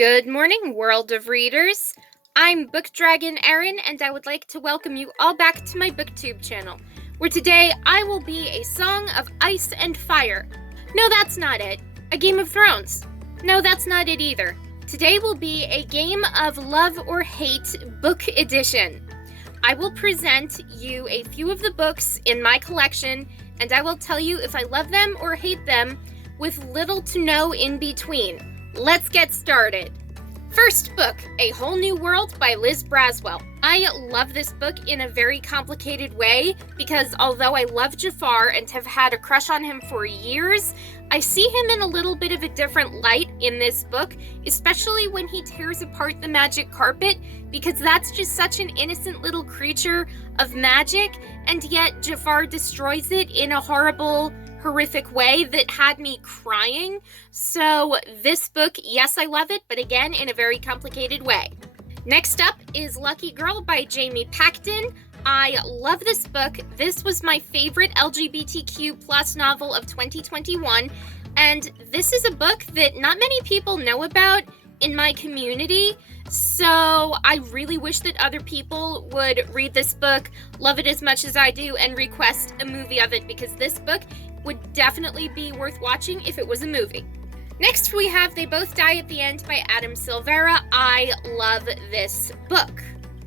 Good morning, world of readers. I'm Book Dragon Erin, and I would like to welcome you all back to my BookTube channel, where today I will be a song of ice and fire. No, that's not it. A Game of Thrones. No, that's not it either. Today will be a Game of Love or Hate book edition. I will present you a few of the books in my collection, and I will tell you if I love them or hate them, with little to no in between. Let's get started. First book, A Whole New World by Liz Braswell. I love this book in a very complicated way because although I love Jafar and have had a crush on him for years, I see him in a little bit of a different light in this book, especially when he tears apart the magic carpet, because that's just such an innocent little creature of magic, and yet Jafar destroys it in a horrible, horrific way that had me crying. So this book, yes, I love it, but again, in a very complicated way. Next up is Lucky Girl by Jamie Paxton. I love this book. This was my favorite LGBTQ plus novel of 2021, and this is a book that not many people know about in my community, so I really wish that other people would read this book, love it as much as I do, and request a movie of it, because this book would definitely be worth watching if it was a movie. Next we have They Both Die at the End by Adam Silvera. I love this book.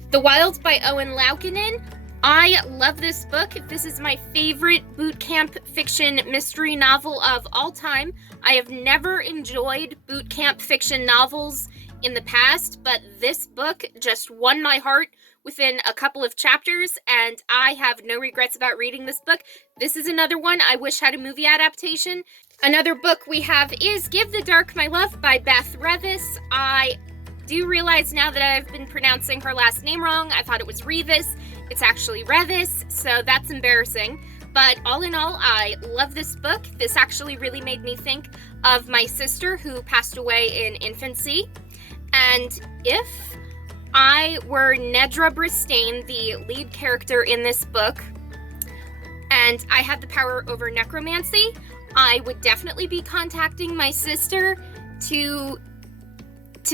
The Wild by Owen Laukkanen. I love this book. This is my favorite boot camp fiction mystery novel of all time. I have never enjoyed boot camp fiction novels in the past, but this book just won my heart within a couple of chapters, and I have no regrets about reading this book. This is another one I wish had a movie adaptation. Another book we have is Give the Dark My Love by Beth Revis. I do realize now that I've been pronouncing her last name wrong. I thought it was Revis. It's actually Revis, so that's embarrassing. But all in all, I love this book. This actually really made me think of my sister who passed away in infancy. And if I were Nedra Bristain, the lead character in this book, and I had the power over necromancy, I would definitely be contacting my sister to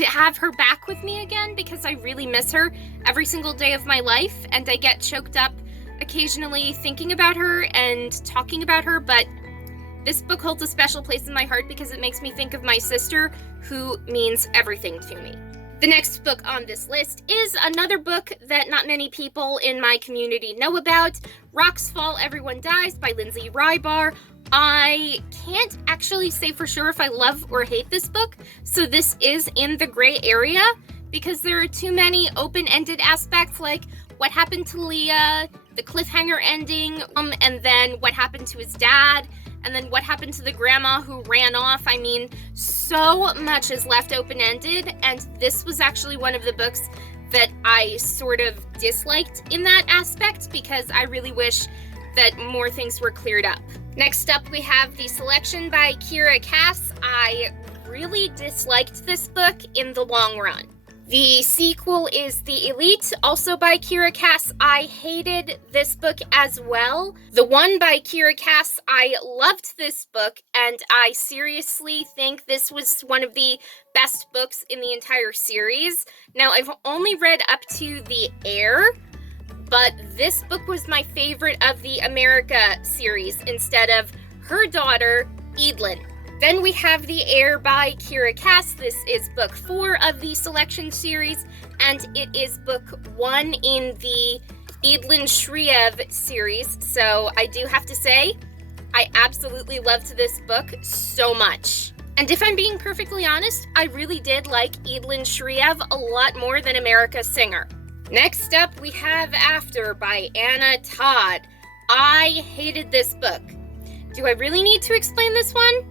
have her back with me again, because I really miss her every single day of my life, and I get choked up occasionally thinking about her and talking about her, but this book holds a special place in my heart because it makes me think of my sister, who means everything to me. The next book on this list is another book that not many people in my community know about, Rocks Fall, Everyone Dies by Lindsay Rybar. I can't actually say for sure if I love or hate this book, so this is in the gray area because there are too many open-ended aspects, like what happened to Leah, the cliffhanger ending, and then what happened to his dad, and then what happened to the grandma who ran off. I mean, so much is left open-ended, and this was actually one of the books that I sort of disliked in that aspect because I really wish that more things were cleared up. Next up, we have The Selection by Kiera Cass. I really disliked this book in the long run. The sequel is The Elite, also by Kiera Cass. I hated this book as well. The one by Kiera Cass, I loved this book, and I seriously think this was one of the best books in the entire series. Now, I've only read up to The Heir, but this book was my favorite of the America series instead of her daughter, Eadlyn. Then we have The Heir by Kiera Cass. This is book 4 of the Selection series, and it is book 1 in the Eadlyn Shriev series. So I do have to say, I absolutely loved this book so much. And if I'm being perfectly honest, I really did like Eadlyn Shriev a lot more than America Singer. Next up, we have After by Anna Todd. I hated this book. Do I really need to explain this one?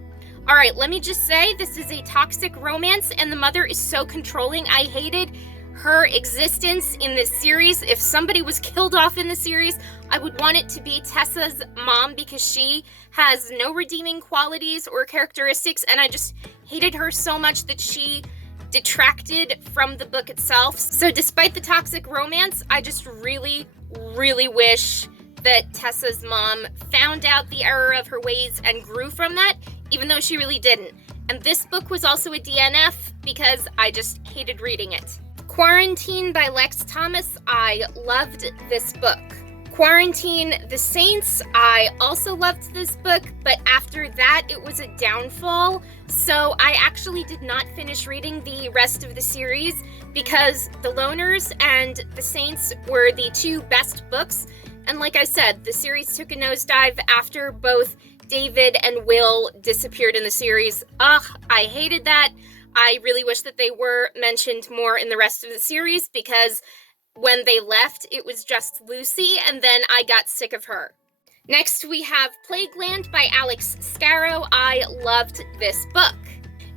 Alright, let me just say, this is a toxic romance, and the mother is so controlling. I hated her existence in this series. If somebody was killed off in the series, I would want it to be Tessa's mom, because she has no redeeming qualities or characteristics, and I just hated her so much that she detracted from the book itself. So despite the toxic romance, I just really, really wish that Tessa's mom found out the error of her ways and grew from that, even though she really didn't. And this book was also a DNF because I just hated reading it. Quarantine by Lex Thomas, I loved this book. Quarantine the Saints, I also loved this book, but after that it was a downfall, so I actually did not finish reading the rest of the series because The Loners and The Saints were the two best books, and like I said, the series took a nosedive after both David and Will disappeared in the series. Ugh, I hated that. I really wish that they were mentioned more in the rest of the series because when they left, it was just Lucy, and then I got sick of her. Next, we have Plagueland by Alex Scarrow. I loved this book.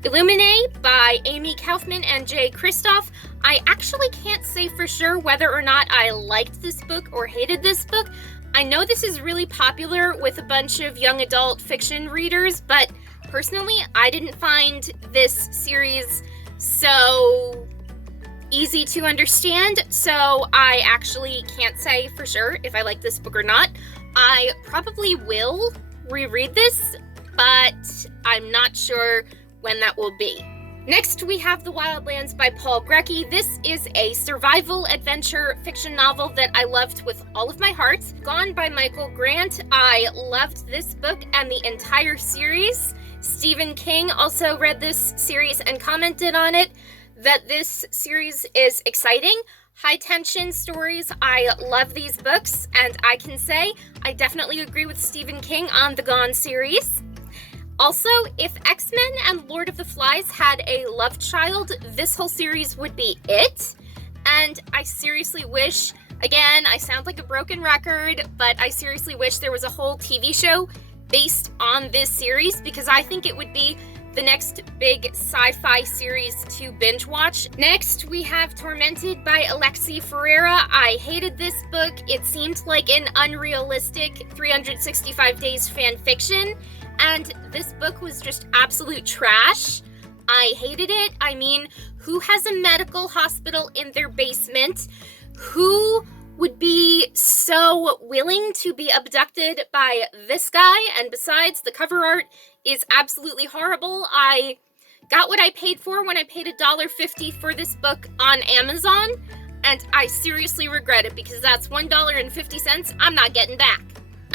Illuminae by Amy Kaufman and Jay Kristoff. I actually can't say for sure whether or not I liked this book or hated this book. I know this is really popular with a bunch of young adult fiction readers, but personally, I didn't find this series so easy to understand, so I actually can't say for sure if I like this book or not. I probably will reread this, but I'm not sure when that will be. Next, we have The Wildlands by Paul Grecki. This is a survival adventure fiction novel that I loved with all of my heart. Gone by Michael Grant. I loved this book and the entire series. Stephen King also read this series and commented on it that this series is exciting. High tension stories. I love these books, and I can say I definitely agree with Stephen King on the Gone series. Also, if X-Men and Lord of the Flies had a love child, this whole series would be it. And I seriously wish, again, I sound like a broken record, but I seriously wish there was a whole TV show based on this series because I think it would be the next big sci-fi series to binge watch. Next, we have Tormented by Alexi Ferreira. I hated this book. It seemed like an unrealistic 365 days fan fiction, and this book was just absolute trash. I hated it. I mean, who has a medical hospital in their basement? Who would be so willing to be abducted by this guy? And besides, the cover art is absolutely horrible. I got what I paid for when I paid $1.50 for this book on Amazon, and I seriously regret it because that's $1.50 I'm not getting back.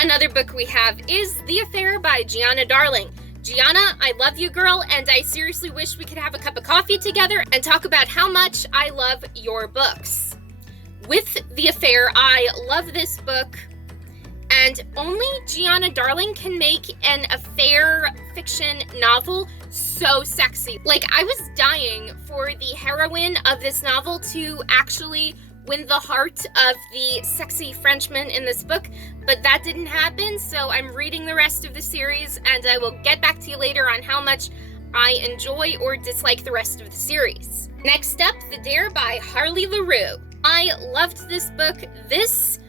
Another book we have is The Affair by Gianna Darling. Gianna, I love you, girl, and I seriously wish we could have a cup of coffee together and talk about how much I love your books. With The Affair, I love this book, and only Gianna Darling can make an affair fiction novel so sexy. Like, I was dying for the heroine of this novel to actually win the heart of the sexy Frenchman in this book, but that didn't happen, so I'm reading the rest of the series, and I will get back to you later on how much I enjoy or dislike the rest of the series. Next up, The Dare by Harley LaRue. I loved this book. This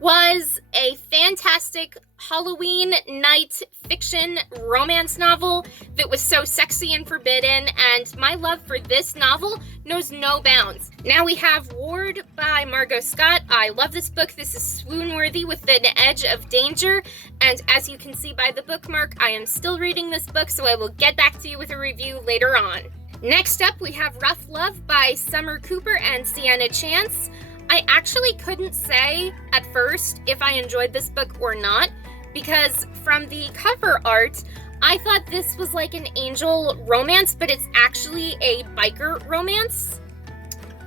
was a fantastic Halloween night fiction romance novel that was so sexy and forbidden, and my love for this novel knows no bounds. Now we have Ward by Margot Scott. I love this book. This is swoon-worthy with an edge of danger, and as you can see by the bookmark, I am still reading this book, so I will get back to you with a review later on. Next up, we have Rough Love by Summer Cooper and Sienna Chance. I actually couldn't say at first if I enjoyed this book or not, because from the cover art, I thought this was like an angel romance, but it's actually a biker romance.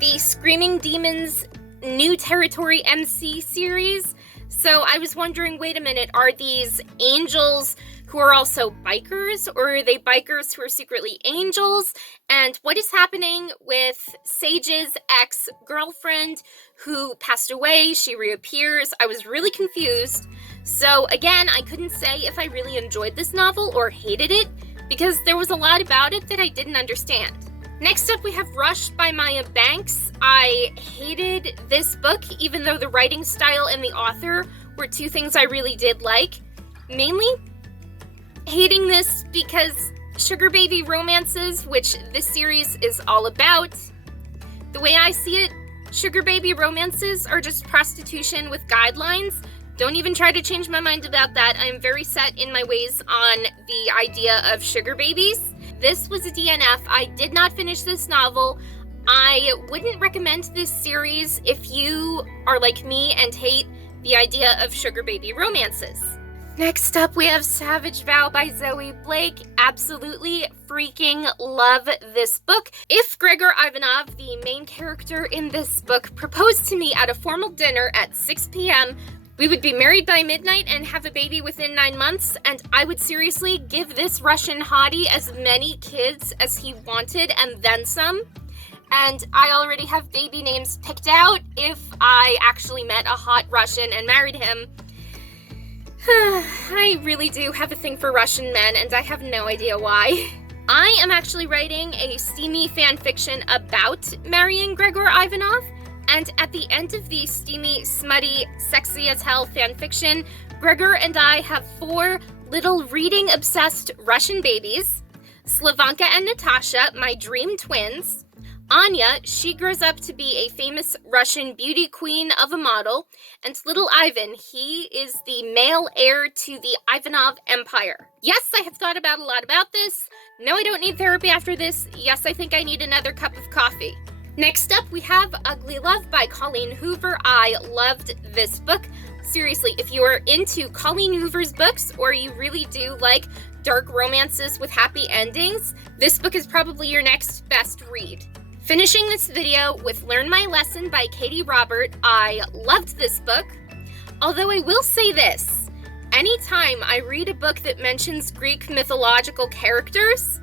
The Screaming Demons New Territory MC series. So I was wondering, wait a minute, are these angels who are also bikers, or are they bikers who are secretly angels? And what is happening with Sage's ex-girlfriend who passed away? She reappears. I was really confused. So again, I couldn't say if I really enjoyed this novel or hated it, because there was a lot about it that I didn't understand. Next up, we have Rush by Maya Banks. I hated this book, even though the writing style and the author were two things I really did like. Mainly hating this because sugar baby romances, which this series is all about, the way I see it, sugar baby romances are just prostitution with guidelines. Don't even try to change my mind about that. I am very set in my ways on the idea of sugar babies. this was a DNF. I did not finish this novel. I wouldn't recommend this series if you are like me and hate the idea of sugar baby romances. Next up, we have Savage Vow by Zoe Blake. Absolutely freaking love this book. If Gregor Ivanov, the main character in this book, proposed to me at a formal dinner at 6 p.m., we would be married by midnight and have a baby within 9 months, and I would seriously give this Russian hottie as many kids as he wanted and then some. And I already have baby names picked out if I actually met a hot Russian and married him. I really do have a thing for Russian men, and I have no idea why. I am actually writing a steamy fan fiction about marrying Gregor Ivanov, and at the end of the steamy, smutty, sexy as hell fan fiction, Gregor and I have 4 little reading-obsessed Russian babies. Slavanka and Natasha, my dream twins. Anya, she grows up to be a famous Russian beauty queen of a model, and little Ivan, he is the male heir to the Ivanov Empire. Yes, I have thought about a lot about this. No, I don't need therapy after this. Yes, I think I need another cup of coffee. Next up, we have Ugly Love by Colleen Hoover. I loved this book. Seriously, if you are into Colleen Hoover's books, or you really do like dark romances with happy endings, this book is probably your next best read. Finishing this video with Learn My Lesson by Katie Robert. I loved this book, although I will say this. Anytime I read a book that mentions Greek mythological characters,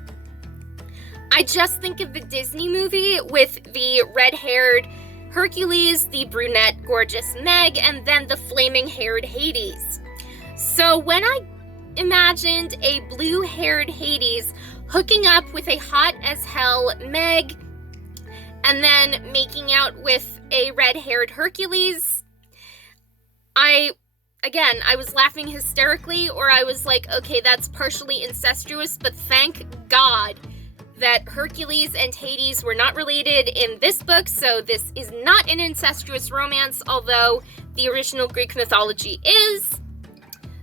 I just think of the Disney movie with the red-haired Hercules, the brunette gorgeous Meg, and then the flaming-haired Hades. So when I imagined a blue-haired Hades hooking up with a hot-as-hell Meg, and then making out with a red-haired Hercules, I was laughing hysterically, or I was like, okay, that's partially incestuous, but thank God that Hercules and Hades were not related in this book, so this is not an incestuous romance, although the original Greek mythology is.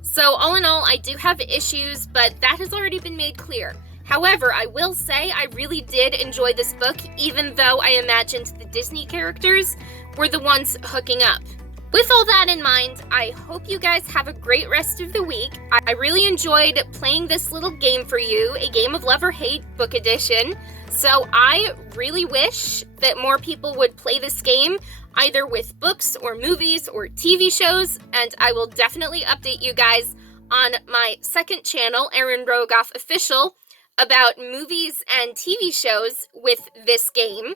So all in all, I do have issues, but that has already been made clear. However, I will say I really did enjoy this book, even though I imagined the Disney characters were the ones hooking up. With all that in mind, I hope you guys have a great rest of the week. I really enjoyed playing this little game for you, a game of love or hate, book edition. So I really wish that more people would play this game, either with books or movies or TV shows, and I will definitely update you guys on my second channel, Erin Rogoff Official, about movies and TV shows with this game.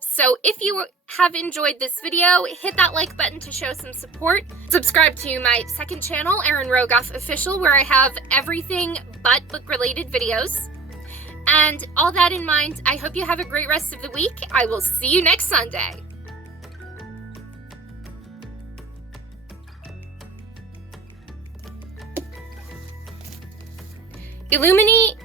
So if you have enjoyed this video, hit that like button to show some support. Subscribe to my second channel, Erin Rogoff Official, where I have everything but book-related videos. And all that in mind, I hope you have a great rest of the week. I will see you next Sunday. Illumini...